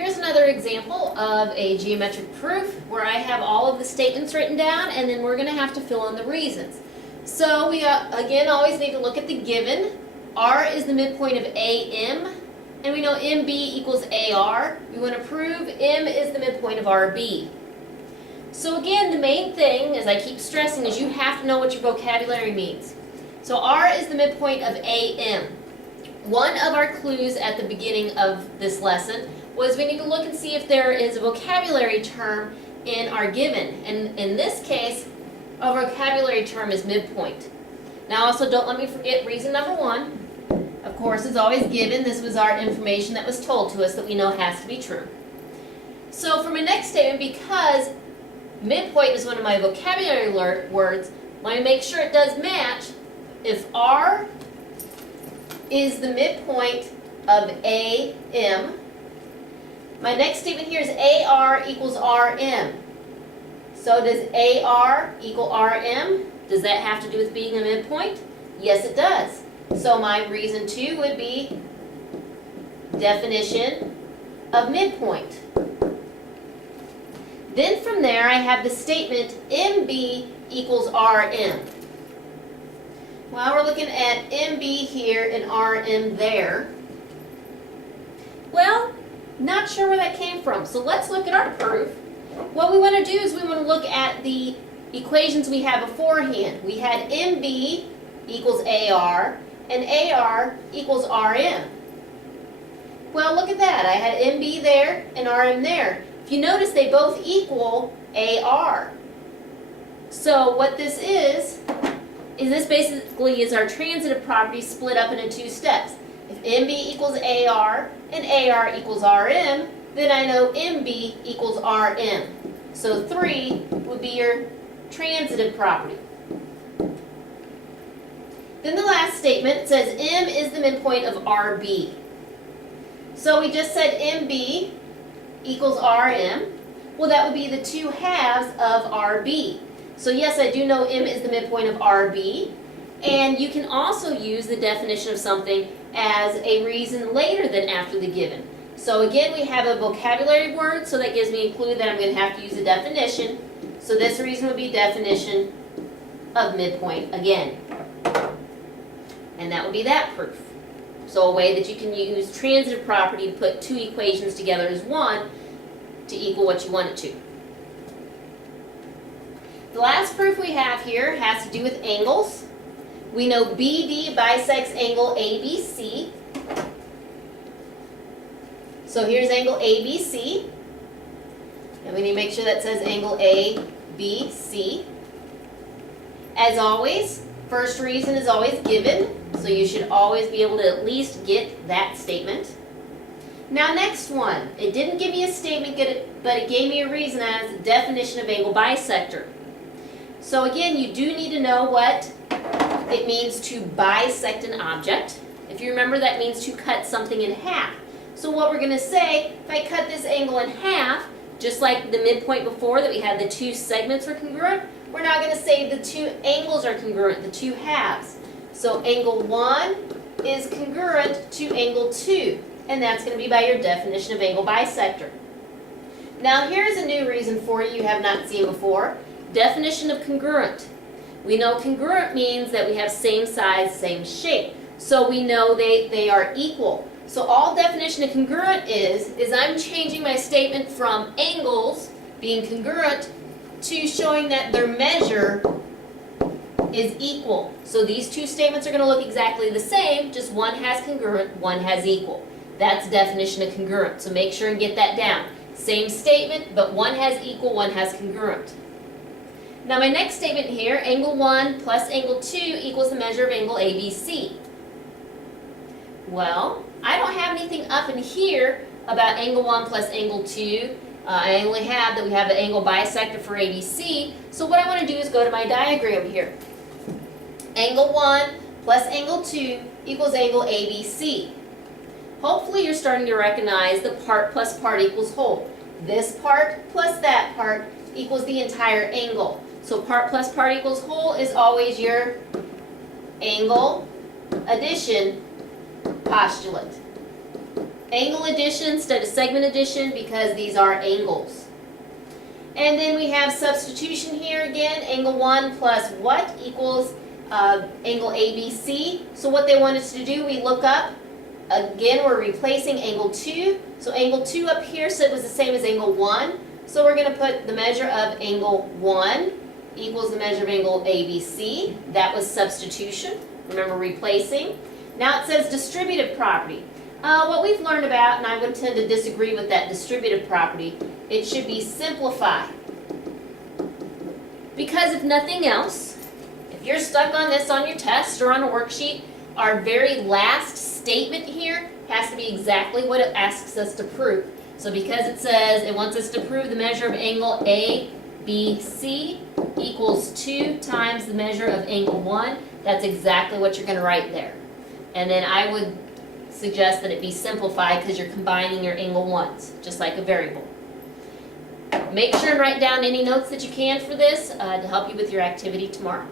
Here's another example of a geometric proof where I have all of the statements written down and then we're going to have to fill in the reasons. So we again always need to look at the given. R is the midpoint of AM, and we know MB equals AR. We want to prove M is the midpoint of RB. So again, the main thing, as I keep stressing, is you have to know what your vocabulary means. So R is the midpoint of AM. One of our clues at the beginning of this lesson was we need to look and see if there is a vocabulary term in our given. And in this case, a vocabulary term is midpoint. Now also don't let me forget reason number one. Of course, it's always given. This was our information that was told to us that we know has to be true. So for my next statement, because midpoint is one of my vocabulary words, let me make sure it does match. If R is the midpoint of AM, my next statement here is AR equals RM. So does AR equal RM? Does that have to do with being a midpoint? Yes, it does. So my reason 2 would be definition of midpoint. Then from there I have the statement MB equals RM. Well, we're looking at MB here and RM there. Well, not sure where that came from. So let's look at our proof. What we want to do is we want to look at the equations we had beforehand. We had MB equals AR and AR equals RM. Well, look at that. I had MB there and RM there. If you notice, they both equal AR. So what this is this basically is our transitive property split up into two steps. If MB equals AR and AR equals RM, then I know MB equals RM. So 3 would be your transitive property. Then the last statement says M is the midpoint of RB. So we just said MB equals RM. Well, that would be the 2 halves of RB. So yes, I do know M is the midpoint of RB. And you can also use the definition of something as a reason later than after the given. So again, we have a vocabulary word, so that gives me a clue that I'm going to have to use a definition. So this reason would be definition of midpoint again. And that would be that proof. So a way that you can use transitive property to put 2 equations together as one to equal what you want it to. The last proof we have here has to do with angles. We know BD bisects angle ABC. So here's angle ABC. And we need to make sure that says angle ABC. As always, first reason is always given. So you should always be able to at least get that statement. Now next one. It didn't give me a statement, but it gave me a reason as a definition of angle bisector. So again, you do need to know what it means to bisect an object. If you remember, that means to cut something in half. So what we're going to say, if I cut this angle in half, just like the midpoint before that we had the 2 segments were congruent, we're now going to say the 2 angles are congruent, the 2 halves. So angle 1 is congruent to angle 2, and that's going to be by your definition of angle bisector. Now here's a new reason for you have not seen before. Definition of congruent. We know congruent means that we have same size, same shape. So we know they are equal. So all definition of congruent is I'm changing my statement from angles being congruent to showing that their measure is equal. So these 2 statements are going to look exactly the same, just one has congruent, one has equal. That's definition of congruent. So make sure and get that down. Same statement, but one has equal, one has congruent. Now my next statement here, angle 1 plus angle 2 equals the measure of angle ABC. Well, I don't have anything up in here about angle 1 plus angle 2. I only have that we have an angle bisector for ABC. So what I want to do is go to my diagram here. Angle 1 plus angle 2 equals angle ABC. Hopefully you're starting to recognize the part plus part equals whole. This part plus that part equals the entire angle. So part plus part equals whole is always your angle addition postulate. angle addition instead of segment addition because these are angles. And then we have substitution here again, angle 1 plus what equals angle ABC. So what they want us to do, we look up, again we're replacing angle 2. So angle 2 up here said was the same as angle 1. So we're going to put the measure of angle 1 equals the measure of angle ABC. That was substitution. Remember replacing. Now it says distributive property. What we've learned about, and I would tend to disagree with that distributive property, it should be simplify. Because if nothing else, if you're stuck on this on your test or on a worksheet, our very last statement here has to be exactly what it asks us to prove. So because it says it wants us to prove the measure of angle ABC equals 2 times the measure of angle 1, that's exactly what you're going to write there. And then I would suggest that it be simplified because you're combining your angle 1s, just like a variable. Make sure and write down any notes that you can for this to help you with your activity tomorrow.